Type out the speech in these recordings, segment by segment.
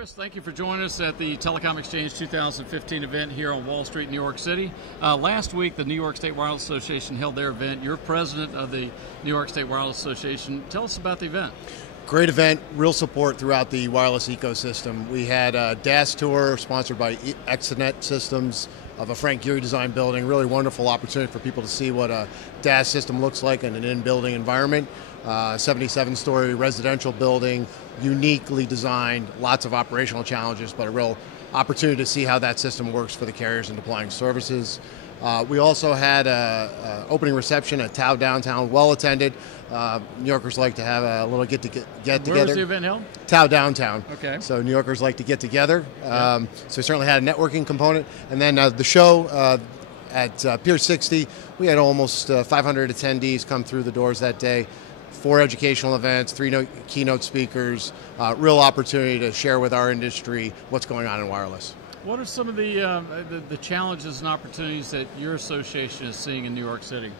Chris, thank you for joining us at the Telecom Exchange 2015 event here on Wall Street, New York City. Last week, the New York State Wireless Association held their event. You're president of the New York State Wireless Association. Tell us about the event. Great event, real support throughout the wireless ecosystem. We had a DAS tour sponsored by Ex Int systems of a Frank Gehry design building. Really wonderful opportunity for people to see what a DAS system looks like in an in-building environment. 77-story residential building, uniquely designed, lots of operational challenges, but a real opportunity to see how that system works for the carriers in deploying services. We also had an opening reception at Tao Downtown, well attended. New Yorkers like to have a little get together. Where was the event held? Tao Downtown. Okay. So New Yorkers like to get together. So we certainly had a networking component. And then the show at Pier 60, we had almost 500 attendees come through the doors that day. 4 educational events, 3 keynote speakers, real opportunity to share with our industry what's going on in wireless. What are some of the challenges and opportunities that your association is seeing in New York City?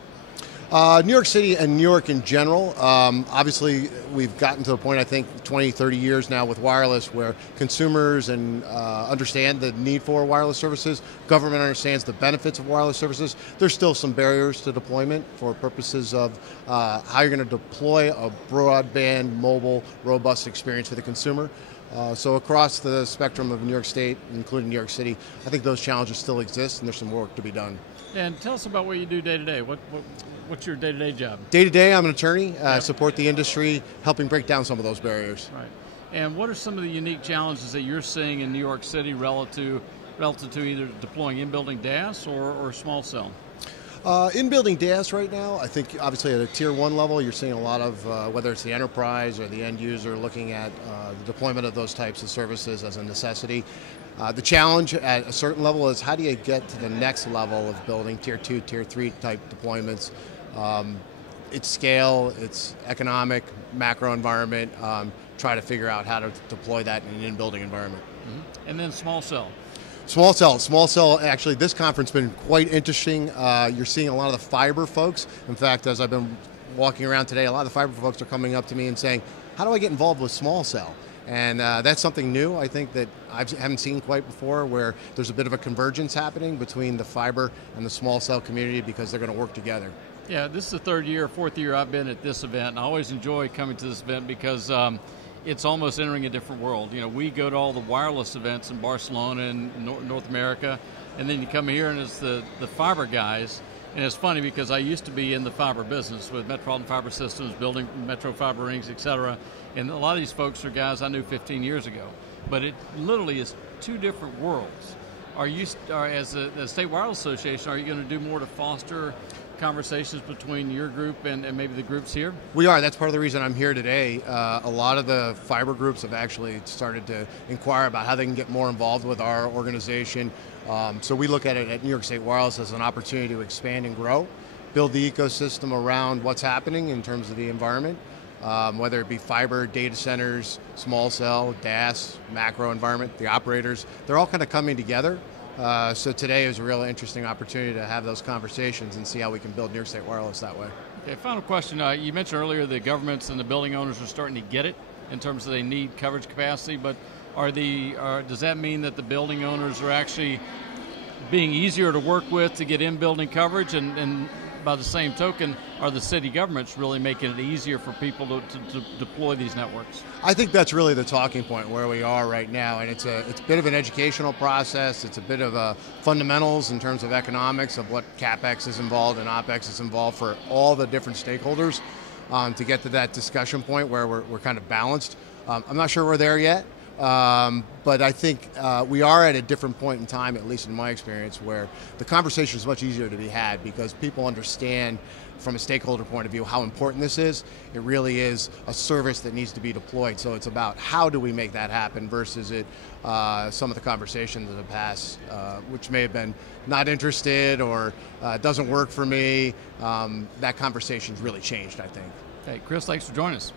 New York City and New York in general, obviously we've gotten to the point, I think, 20, 30 years now with wireless where consumers understand the need for wireless services, government understands the benefits of wireless services. There's still some barriers to deployment for purposes of how you're going to deploy a broadband, mobile, robust experience for the consumer. So across the spectrum of New York State, including New York City, I think those challenges still exist and there's some work to be done. And tell us about what you do day to day. What's your day-to-day job? Day to day, I'm an attorney. I support the industry, helping break down some of those barriers. Right. And what are some of the unique challenges that you're seeing in New York City relative to either deploying in-building DAS or small cell? In-building DAS right now, I think obviously at a tier 1 level, you're seeing a lot of, whether it's the enterprise or the end user, looking at the deployment of those types of services as a necessity. The challenge at a certain level is how do you get to the next level of building tier 2, tier 3 type deployments. It's scale, it's economic, macro environment, try to figure out how to deploy that in an in-building environment. Mm-hmm. And then small cell. Small cell, actually this conference has been quite interesting. You're seeing a lot of the fiber folks. In fact, as I've been walking around today, a lot of the fiber folks are coming up to me and saying, how do I get involved with small cell? And that's something new, I think, that I haven't seen quite before, where there's a bit of a convergence happening between the fiber and the small cell community because they're going to work together. Yeah, this is the 3rd year, 4th year I've been at this event, and I always enjoy coming to this event because it's almost entering a different world. You know, we go to all the wireless events in Barcelona and North America, and then you come here and it's the fiber guys. And it's funny because I used to be in the fiber business with Metropolitan Fiber Systems, building metro fiber rings, et cetera. And a lot of these folks are guys I knew 15 years ago. But it literally is 2 different worlds. As a State Wireless Association, are you going to do more to foster conversations between your group and maybe the groups here? We are. That's part of the reason I'm here today. A lot of the fiber groups have actually started to inquire about how they can get more involved with our organization. So we look at it at New York State Wireless as an opportunity to expand and grow, build the ecosystem around what's happening in terms of the environment, whether it be fiber, data centers, small cell, DAS, macro environment, the operators, they're all kind of coming together. So today is a really interesting opportunity to have those conversations and see how we can build New York State Wireless that way. Okay, final question. You mentioned earlier the governments and the building owners are starting to get it in terms of they need coverage capacity, but does that mean that the building owners are actually being easier to work with to get in-building coverage, and by the same token, are the city governments really making it easier for people to deploy these networks? I think that's really the talking point where we are right now, and it's a bit of an educational process. It's a bit of fundamentals in terms of economics of what CapEx is involved and OpEx is involved for all the different stakeholders to get to that discussion point where we're kind of balanced. I'm not sure we're there yet. But I think we are at a different point in time, at least in my experience, where the conversation is much easier to be had because people understand from a stakeholder point of view how important this is. It really is a service that needs to be deployed. So it's about how do we make that happen versus some of the conversations in the past, which may have been not interested or doesn't work for me. That conversation's really changed, I think. Hey, Chris, thanks for joining us.